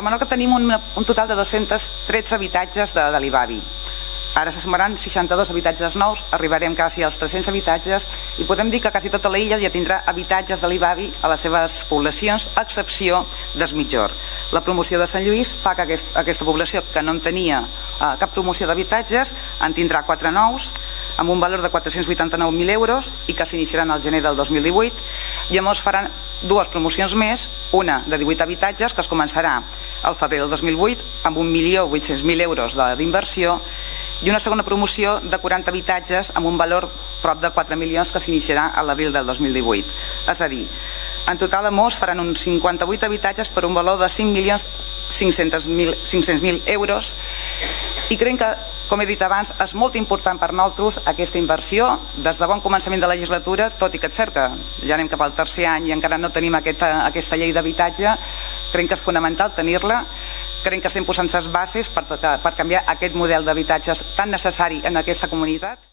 A Menorca tenim un total de 213 habitatges de l'IBAVI. Ara se sumaran 62 habitatges nous, arribarem quasi als 300 habitatges i podem dir que quasi tota la illa ja tindrà habitatges de l'IBAVI a les seves poblacions, a excepció d'Es Migjorn. La promoció de Sant Lluís fa que aquesta població, que no en tenia cap promoció d'habitatges, en tindrà 4 nous, amb un valor de 489.000 euros i que s'iniciaran al gener del 2018. Llavors faran dues promocions més, una de 18 habitatges que es començarà al febrer del 2008 amb 1.800.000 euros d'inversió i una segona promoció de 40 habitatges amb un valor prop de 4 milions que s'iniciarà a l'abril del 2018. És a dir, en total a Mos faran uns 58 habitatges per un valor de 5.500.000 euros i creiem que, com he dit abans, és molt important per nosaltres aquesta inversió des de bon començament de la legislatura, tot i que és cert que ja anem cap al tercer any i encara no tenim aquesta llei d'habitatge, creiem que és fonamental tenir-la. Creiem que estem posant les bases per canviar aquest model d'habitatges tan necessari en aquesta comunitat.